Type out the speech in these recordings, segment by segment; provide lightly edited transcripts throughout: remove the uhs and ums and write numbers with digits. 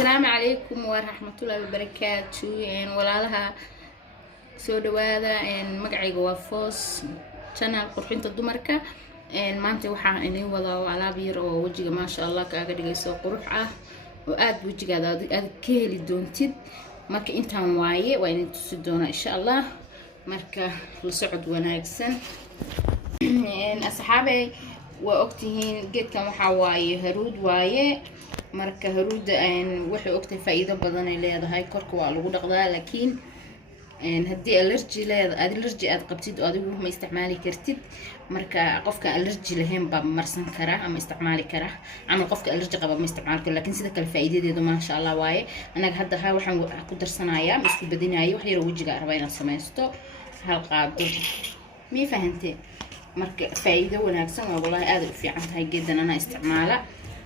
السلام عليكم ورحمة الله وبركاته. ولا سو دوادا مقعي وفوس channel قرحين الدمركة maanta waxaan inay wada alaab yar oo wajiga ma sha Allah kaaga dhigayso qurux ah oo aad wajigaada aad ka heli doontid marka intaan waaye waa inay tusi doona insha Allah marka la socod wanaagsan asxaabay waa ogtihiin geedkan waxa waaye haruud waaye marka haruuda waxay ogtay faa'iido badan ay leedahay korka waa lagu dhaqdaa laakiin haddii allergy aad qabtid oo adigu ma isticmaali kartid marka qofka allergy lahayn ba marsan kara ama isticmaali kara ama qofka allergy qaba ma isticmaali karo laakiin sida kale faa'iidadeedu ma sha Allah waaye anaga hadda waxaan ku darsanayaa isku badinayo wax yar wajiga raba inaad samaysto hal qaado mi fahantay marka faa'iido wanaagsan oo wallahi aad u fiican tahay geedan ana isticmaala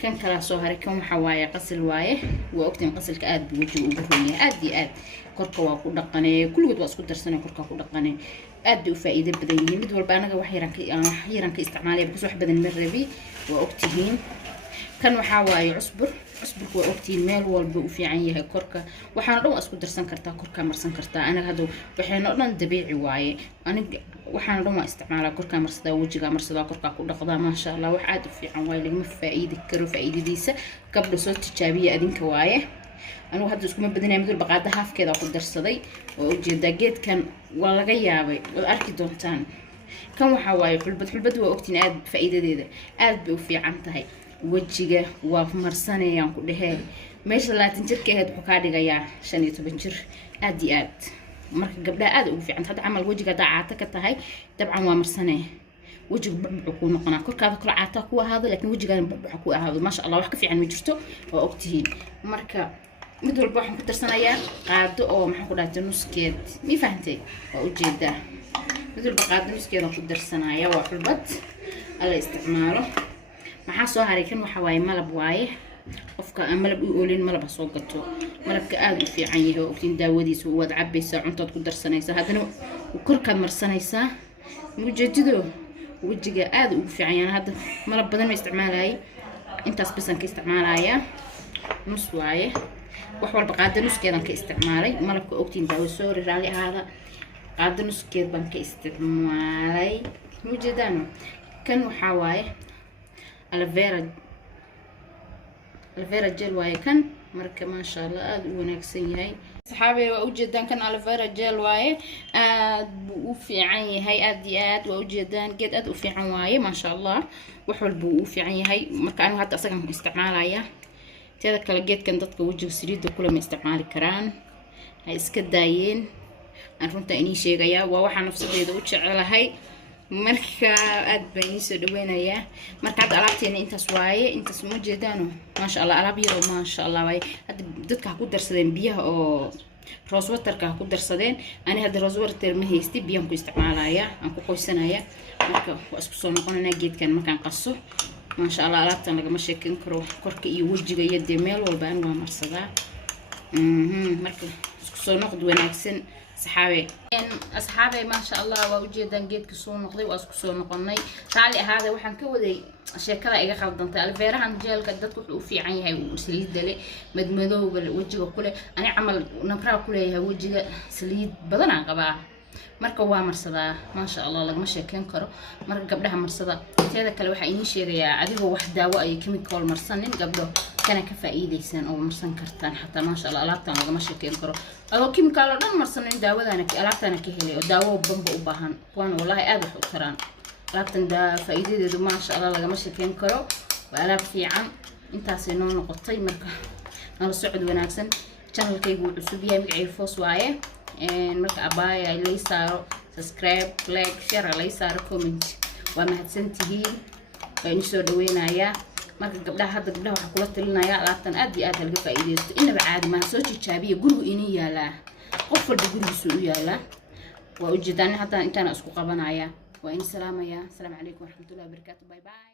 kan kala soo haray kan waxa waaye qasal waaye waa ogtiin qasalka aad buu wajiga ugu roonyahay aad iyo aad korka waa ku dhaqanay kulligood waa isku darsanay korka ku dhaqanay aad u faa'iido badan yihiin mid walba anaga wax yaran ka isticmaalay because wax badan ma rabi waa ogtihiin kan waxa waaye cusburku waa ogtihiin meel walba u fiican yahay korka waxaan dhan isku darsan kartaa korka marsan kartaa anaga hadda waxayna dhan dabiici waaye aniga waxaan dhan waa isticmaalaa korka marsada wajiga marsada korka ku dhaqdaa ma sha Allah wax aad u fiican waaye lagama faa'iidi karo faa'iidadiisa gabdho soo tijaabiya adinka waaye anigu hadda isku ma badinay mid walba qaada haafkeeda ku darsaday oo ujeeda geedkan waa laga yaabay wad arki doontaan kan waxa waaye xulbad waa ogtiin aad faa'iidadeeda aad bay u fiican tahay wajiga waa marsanayaan ku dhahay meesha 20 jirka aad wuxuu ka dhigayaa 15 jir aad iyo aad marka gabdhaha aad ugu fiican hadda amal wajiga daacata ka tahay dabcan waa marsanay wajiga wuxuu ku noqonaa korkaada kala caata ku ahaado laakiin wajiga wuxuu ku ahaado ma sha Allah wax ka fiican ma jirto oo ogtihiin marka mid walba waxaan ku darsanayaa qaado oo maxaan ku dhaatay nuskeed mi fahantay waa ujeedaa mid walba qaado nuskeeda ku darsanayaa waa xulbad alla isticmaalo maxaa soo haray kan waxa waaye malab waaye qofka aan malab u oolin malab soo gato malabka aad u fiican yahay oo ogtiin daawadiisa waad cabaysaa cuntaad ku darsanaysaa haddana korka marsanaysaa mujeedido wajiga aad ugu fiican yahay hadda malab badan ma isticmaalay intaas bisan ka isticmaalaya nus waaye wax walba qaada nuskeedan ka isticmaalay malabka ogtiin daawo soo raali ahaada qaada nuskeed baan ka isticmaalay mujeedano kan waxa waaye aloe vera gel waaye kan marka ma sha Allah aad u wanaagsan yahay saxaabay waa ujeedaan kan aloe vera gel waaye aad buu u fiican yahay aad iyo aad waa ujeedaan geed aad u fiican waaye ma sha Allah wax walba uu fiican yahay marka anigu hadda asagan ku isticmaalaya teeda kale geedkan dadka wajiga saliida kula ma isticmaali karaan ha iska daayeen aan runta inii sheegaya waa waxa nafsadeeda u jecelahay marka aad baan soo dhaweynayaa marka hadda alaabteena intaas waaye intaas ma jeedaano ma sha Allah alaab yar oo ma sha Allah waaye hadda dadka ku darsadeen biyaha oo rose waterka ku darsadeen ani hadda rose water ma haysti biyan ku isticmaalaya aan ku qoysanaya marka waa isku soo noqonayna geedkan markaan qaso ما شاء الله alaabtan laga ma sheekin karo korka iyo wajiga iyo meel walba aan waa marsadaa marka isku soo noqod wanaagsan asxaabay ma sha Allah waa ujeedaan geedka soo noqday waa isku soo noqonay raali ahaada waxaan ka waday sheekada iga qaldantay aloe vera gelka dadku wuxuu u fiican yahay saliid dale madmadowga wajiga kule ani amal nabra kule yahay wajiga saliid badan aan qabaa marka waa marsadaa ma sha Allah lagama sheekan karo marka gabdhaha marsada teeda kale waxa inii sheegayaa adigoo wax daawo ay chemical marsanin gabdho kana ka faa'iideysan oo marsan kartaan hatta ma sha Allah alaabtan lagama sheekan karo adoo chemical oo dhan marsanin daawadana alaabtana ka helay oo daawo bamba u baahan kuwan wallahi aad wax u taraan alaabtan faa'iidadeedu ma sha Allah lagama sheekan karo waa alaab fiican intaas ay noo noqotay marka nala socod wanaagsan channelkaygu wuxuu cusub yahay magacay foos waaye marka abaya lay saaro subscribe like share lay saaro comment waa mahadsantihiin waan soo dhaweynayaa marka gabdhaha waxa kula talinayaa alaabtan aad iyo aad halka faa'iideysto inaba caadi ma soo tijaabiyo guriga inii yaala qof walba gurigiisa u yaala waa ujeedaan hadda intaan isku qabanaya waa in salaamaya assalamu alaykum warahmatullahi wabarakatuh bye bye